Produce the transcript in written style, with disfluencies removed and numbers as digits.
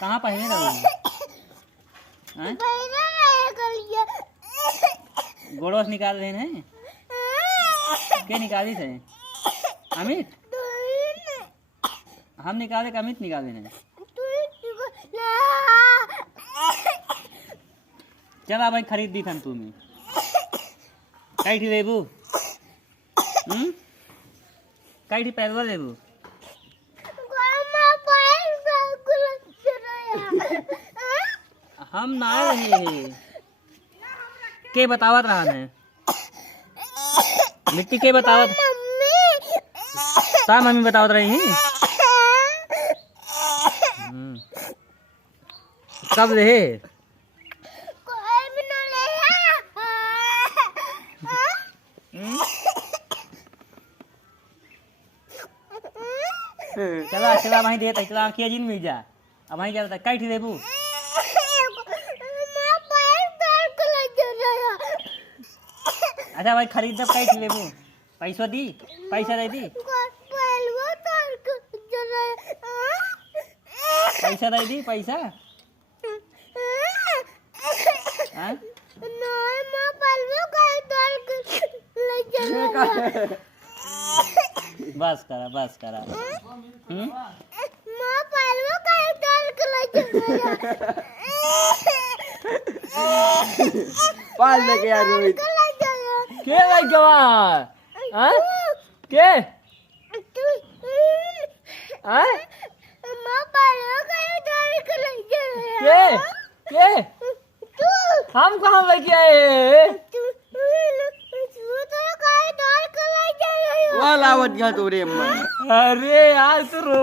कहाँ पहने रहो गोड़ोस निकाल रहे हैं क्या निकाली थे अमित हम निकाले कि अमित निकाले हैं चला भाई खरीद दी थन तुम्हें कई थी लेबू कई थी पैदवा लेबू हम ना रहे हैं के बतावत रहा है मिट्टी के बतावत सा मम्मी बतावत रही है कब रहे चला चला वहीं देता चला किया जिन मिल जा अब वहीं क्या कई थी देबू अच्छा भाई खरीद दब कई थी लेबू पैसा दी पैसा दे दी पैसा दे दी पैसा बस करा पाल लेके आ रोहित के भाई गवा हां के हां के हम कहाँ लेके आए वाह लावत गया तोरे अम्मा अरे यार तो रो